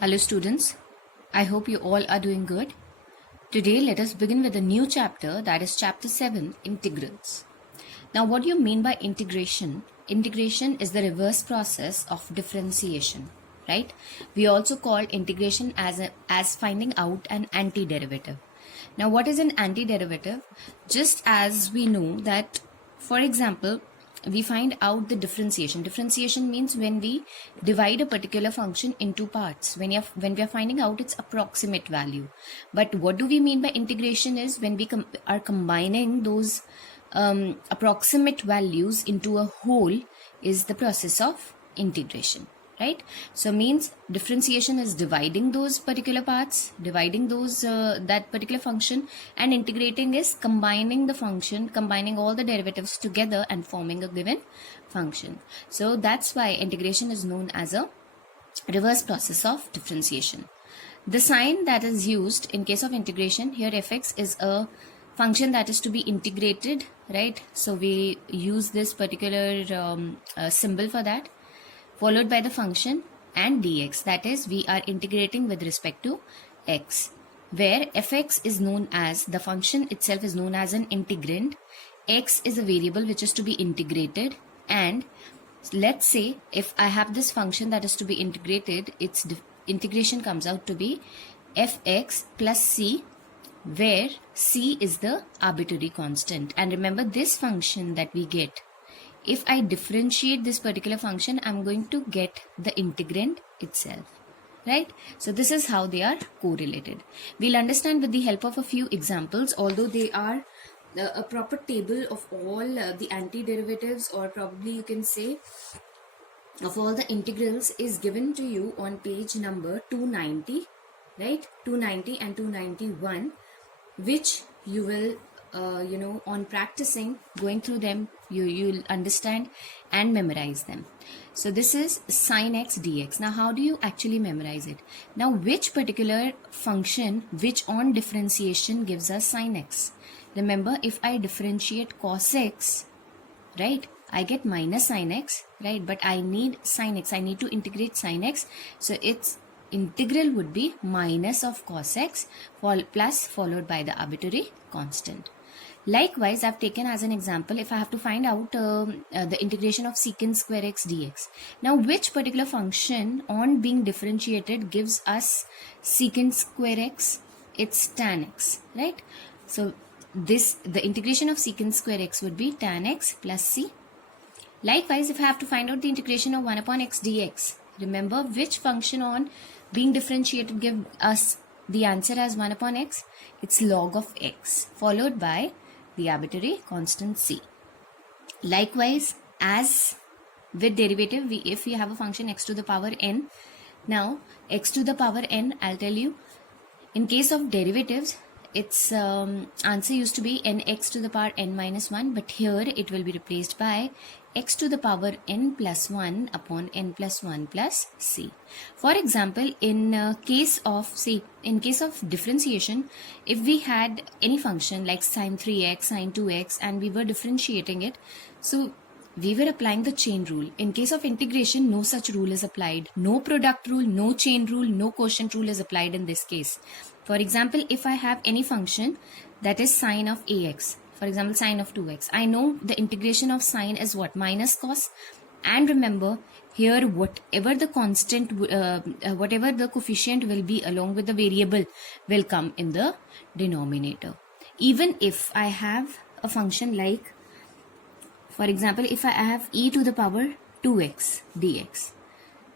Hello students, I hope you all are doing good. Today let us begin with a new chapter, that is chapter 7, integrals. Now what do you mean by integration? Integration is the reverse process of differentiation, right? We also call integration as finding out an antiderivative. Now what is an antiderivative? Just as we know that, for example, we find out the differentiation. Differentiation means when we divide a particular function into parts, when we are finding out its approximate value. But what do we mean by integration is when we are combining those approximate values into a whole is the process of integration, right? So means differentiation is dividing those particular parts, dividing those that particular function, and integrating is combining the function, combining all the derivatives together and forming a given function. So that's why integration is known as a reverse process of differentiation. The sign that is used in case of integration, here fx is a function that is to be integrated, right? So we use this particular symbol for that, followed by the function and dx, that is we are integrating with respect to x, where fx is known as, the function itself is known as an integrand, x is a variable which is to be integrated, and let's say if I have this function that is to be integrated, its integration comes out to be fx plus c, where c is the arbitrary constant. And remember, this function that we get, if I differentiate this particular function, I'm going to get the integrand itself, right? So this is how they are correlated. We'll understand with the help of a few examples, although they are a proper table of all the antiderivatives, or probably you can say of all the integrals, is given to you on page number 290, right? 290 and 291, which you will on practicing, going through them, you'll understand and memorize them. So this is sin x dx. Now how do you actually memorize it? Now which particular function which on differentiation gives us sin x? Remember, if I differentiate cos x, right, I get minus sin x, right? But I need sin x, I need to integrate sin x, so its integral would be minus of cos x plus followed by the arbitrary constant. Likewise, I've taken as an example, if I have to find out the integration of secant square x dx. Now, which particular function on being differentiated gives us secant square x? It's tan x, right? So, the integration of secant square x would be tan x plus c. Likewise, if I have to find out the integration of 1 upon x dx, remember which function on being differentiated give us the answer as 1 upon x? It's log of x followed by the arbitrary constant c. Likewise, as with derivative, if we have a function x to the power n, now x to the power n, I'll tell you, in case of derivatives, its answer used to be nx to the power n minus 1, but here it will be replaced by x to the power n plus 1 upon n plus 1 plus c. For example, in case of differentiation, if we had any function like sin 3x, sin 2x, and we were differentiating it, so we were applying the chain rule. In case of integration, no such rule is applied. No product rule, no chain rule, no quotient rule is applied in this case. For example, if I have any function that is sine of ax, for example, sine of 2x, I know the integration of sine is what? Minus cos. And remember, here whatever the constant, whatever the coefficient will be along with the variable will come in the denominator. Even if I have a function like, for example, if I have e to the power 2x dx,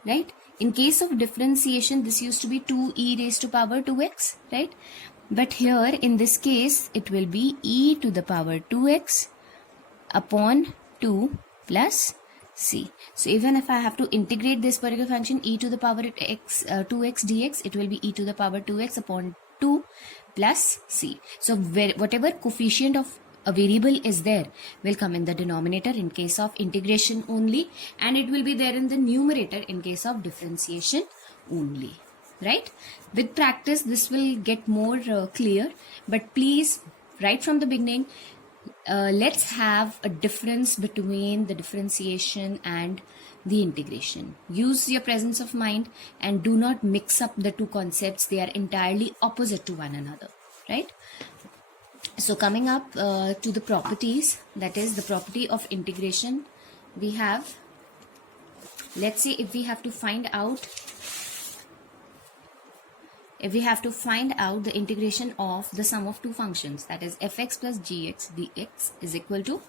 right? In case of differentiation, this used to be 2e raised to power 2x, right? But here in this case, it will be e to the power 2x upon 2 plus c. So even if I have to integrate this particular function e to the power x 2x dx, it will be e to the power 2x upon 2 plus c. So whatever coefficient of a variable is there will come in the denominator in case of integration only, and it will be there in the numerator in case of differentiation only, right? With practice, this will get more clear, but please, right from the beginning, let's have a difference between the differentiation and the integration. Use your presence of mind and do not mix up the two concepts. They are entirely opposite to one another, right? So coming up to the properties, that is the property of integration, we have, let's say if we have to find out the integration of the sum of two functions, that is fx plus gx dx is equal to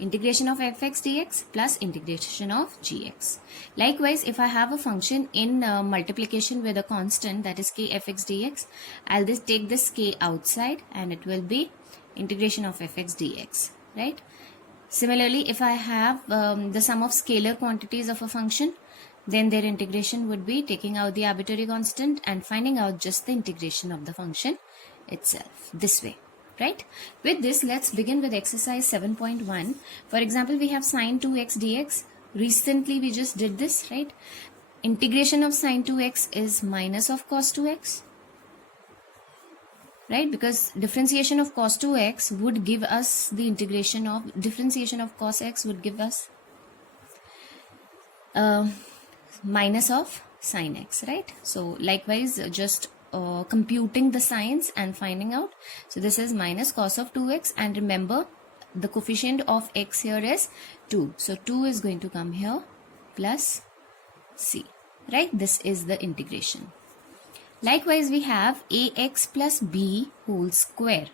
integration of fx dx plus integration of gx. Likewise, if I have a function in multiplication with a constant, that is k fx dx, I'll just take this k outside and it will be integration of fx dx, right? Similarly, if I have the sum of scalar quantities of a function, then their integration would be taking out the arbitrary constant and finding out just the integration of the function itself, this way, right? With this, let's begin with exercise 7.1. For example, we have sine 2x dx. Recently we just did this, right? Integration of sine 2x is minus of cos 2x, right? Because differentiation of cos 2x would give us the integration of differentiation of cos x would give us minus of sine x, right? So likewise, just computing the sines and finding out. So this is minus cos of 2x, and remember the coefficient of x here is 2. So 2 is going to come here plus c, right? This is the integration. Likewise, we have ax plus b whole square,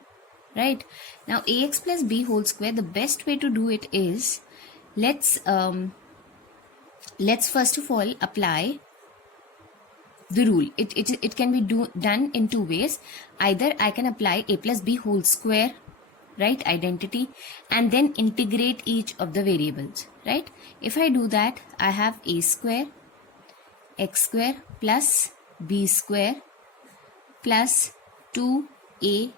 right? Now ax plus b whole square, the best way to do it is, let's first of all apply the rule. It can be done in two ways. Either I can apply a plus b whole square, right, identity, and then integrate each of the variables, right? If I do that, I have a square x square plus b square plus 2axb,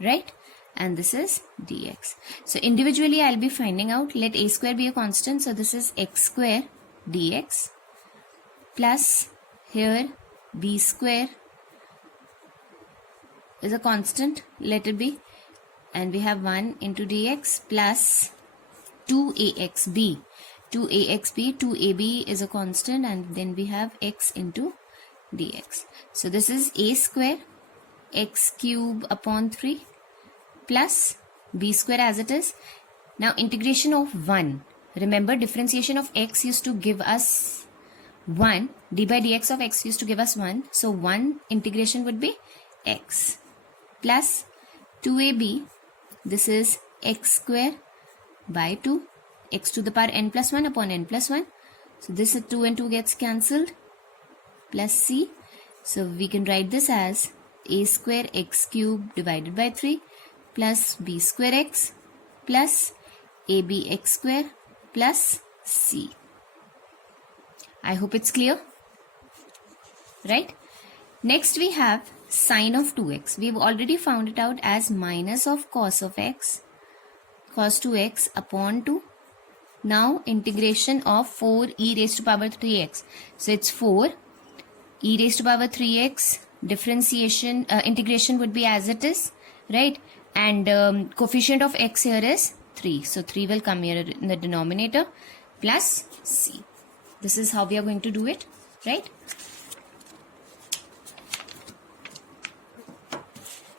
right? And this is dx. So individually I'll be finding out, let a square be a constant, so this is x square dx plus here b square is a constant, let it be, and we have 1 into dx plus 2axb. 2ab is a constant, and then we have x into dx. So this is a square x cube upon 3 plus b square as it is. Now integration of 1. Remember, differentiation of x used to give us 1. d by dx of x used to give us 1. So 1 integration would be x plus 2ab. This is x square by 2. X to the power n plus 1 upon n plus 1. So this 2 and 2 gets cancelled plus c. So we can write this as a square x cube divided by 3 plus b square x plus abx square plus c. I hope it's clear, right? Next we have sine of 2x. We've already found it out as minus of cos of x, cos 2x upon 2. Now integration of 4 e raised to power 3x. So it's 4 e raised to power 3x. Differentiation, integration would be as it is, right? And coefficient of x here is 3. So 3 will come here in the denominator plus c. This is how we are going to do it, right?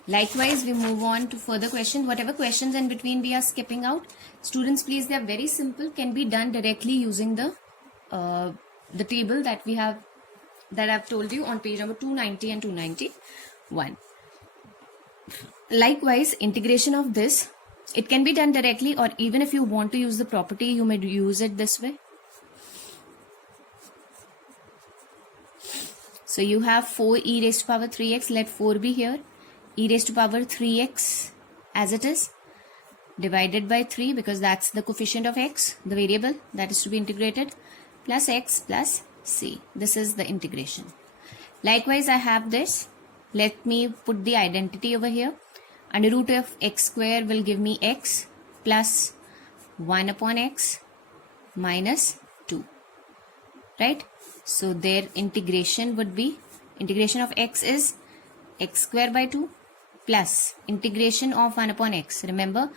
Likewise, we move on to further questions. Whatever questions in between we are skipping out, students, please, they are very simple, can be done directly using the table that we have, that I've told you on page number 290 and 291. Likewise, integration of this, it can be done directly, or even if you want to use the property, you may use it this way. So you have 4 e raised to power 3x, let 4 be here, e raised to power 3x as it is, divided by 3 because that's the coefficient of x, the variable that is to be integrated, plus x plus c. This is the integration. Likewise, I have this. Let me put the identity over here. Under root of x square will give me x plus 1 upon x minus 2, right? So their integration would be, integration of x is x square by 2 plus integration of 1 upon x. Remember,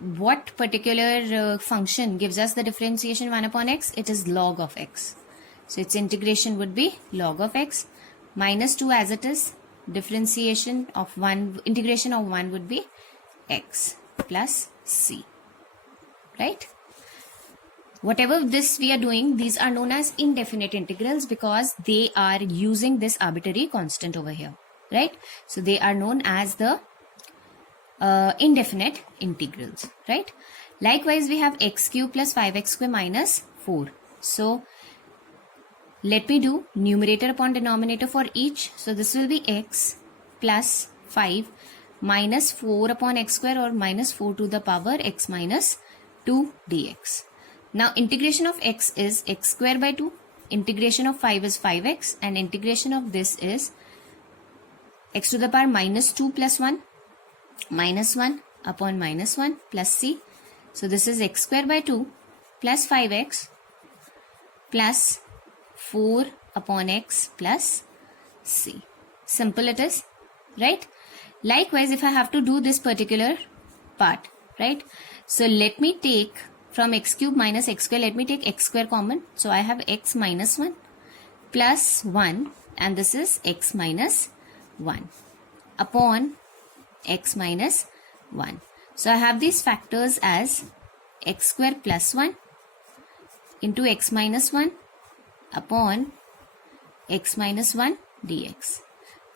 what particular function gives us the differentiation 1 upon x? It is log of x. So its integration would be log of x minus 2 as it is. Differentiation of 1, integration of 1 would be x plus c, right? Whatever this we are doing, these are known as indefinite integrals because they are using this arbitrary constant over here, right? So they are known as the indefinite integrals, right? Likewise, we have x cube plus 5x square minus 4. So let me do numerator upon denominator for each. So this will be x plus 5 minus 4 upon x square, or minus 4 to the power x minus 2 dx. Now integration of x is x square by 2, integration of 5 is 5x, and integration of this is x to the power minus 2 plus 1 minus 1 upon minus 1 plus c. So this is x square by 2 plus 5x plus 4 upon x plus c. Simple it is, right? Likewise, if I have to do this particular part, right? So let me take from x cube minus x square, let me take x square common. So I have x minus 1 plus 1, and this is x minus 1 upon x minus 1. So I have these factors as x square plus 1 into x minus 1 upon x minus 1 dx.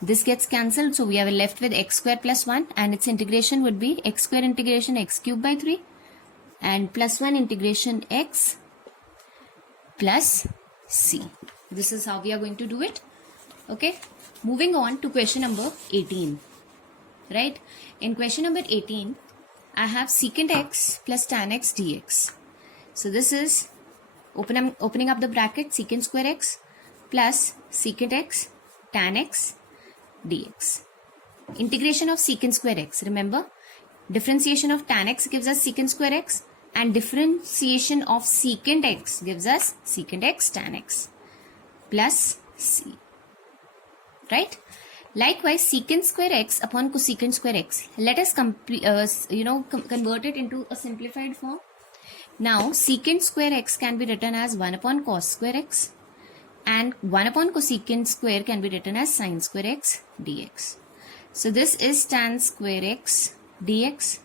This gets cancelled, so we are left with x square plus 1, and its integration would be x square integration x cube by 3 and plus 1 integration x plus c. This is how we are going to do it. Okay, moving on to question number 18. Right, in question number 18, I have secant x plus tan x dx. So this is opening up the bracket, secant square x plus secant x tan x dx. Integration of secant square x. Remember, differentiation of tan x gives us secant square x, and differentiation of secant x gives us secant x tan x plus c, right? Likewise, secant square x upon cosecant square x. Let us convert it into a simplified form. Now, secant square x can be written as 1 upon cos square x, and 1 upon cosecant square can be written as sin square x dx. So this is tan square x dx.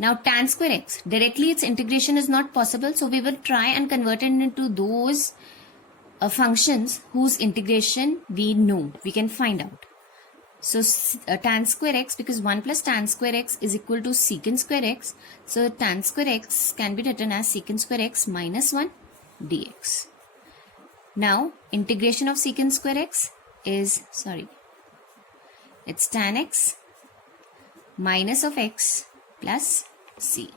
Now tan square x, directly its integration is not possible, so we will try and convert it into those functions whose integration we know, we can find out. So tan square x, because 1 plus tan square x is equal to secant square x, so tan square x can be written as secant square x minus 1 dx. Now integration of secant square x is, it's tan x minus of x plus c,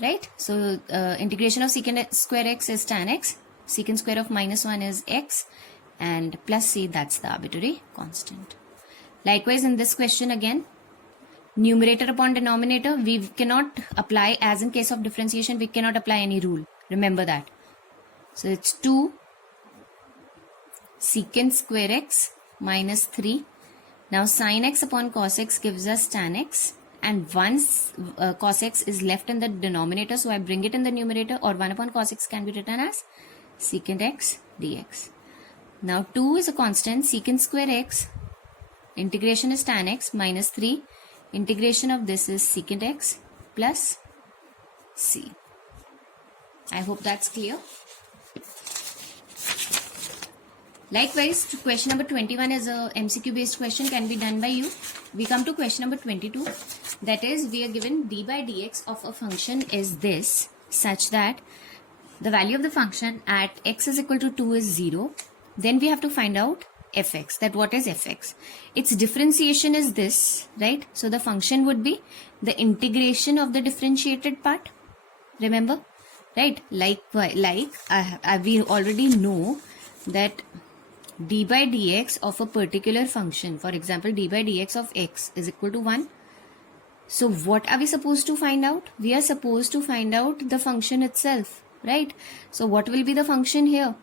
right? So integration of secant square x is tan x, secant square of minus 1 is x, and plus c, that's the arbitrary constant. Likewise, in this question again, numerator upon denominator, we cannot apply, as in case of differentiation, we cannot apply any rule. Remember that. So it's 2 secant square x minus 3. Now sin x upon cos x gives us tan x, and once cos x is left in the denominator, so I bring it in the numerator, or 1 upon cos x can be written as secant x dx. Now 2 is a constant, secant square x, integration is tan x minus 3, integration of this is secant x plus c. I hope that's clear. Likewise, question number 21 is a MCQ based question, can be done by you. We come to question number 22, that is, we are given d by dx of a function is this, such that the value of the function at x is equal to 2 is 0. Then we have to find out fx, that what is fx. Its differentiation is this, right? So the function would be the integration of the differentiated part. Remember, right? We already know that d by dx of a particular function, for example, d by dx of x is equal to 1. So what are we supposed to find out? We are supposed to find out the function itself, right? So what will be the function here?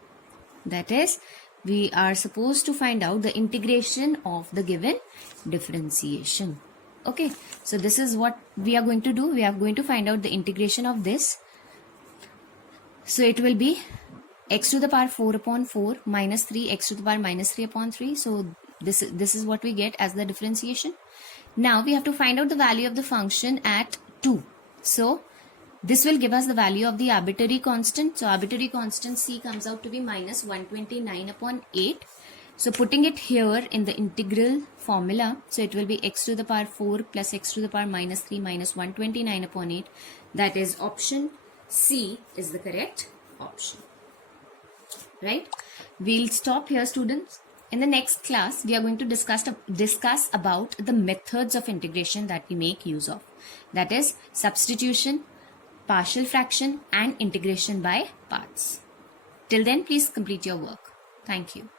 That is, we are supposed to find out the integration of the given differentiation. Okay, so this is what we are going to do. We are going to find out the integration of this. So it will be x to the power 4 upon 4 minus 3 x to the power minus 3 upon 3. So this is what we get as the differentiation. Now we have to find out the value of the function at 2. So this will give us the value of the arbitrary constant. So arbitrary constant c comes out to be minus 129 upon 8. So putting it here in the integral formula, so it will be x to the power 4 plus x to the power minus 3 minus 129 upon 8. That is option C is the correct option. Right? We'll stop here, students. In the next class, we are going to discuss about the methods of integration that we make use of. That is substitution, partial fraction and integration by parts. Till then, please complete your work. Thank you.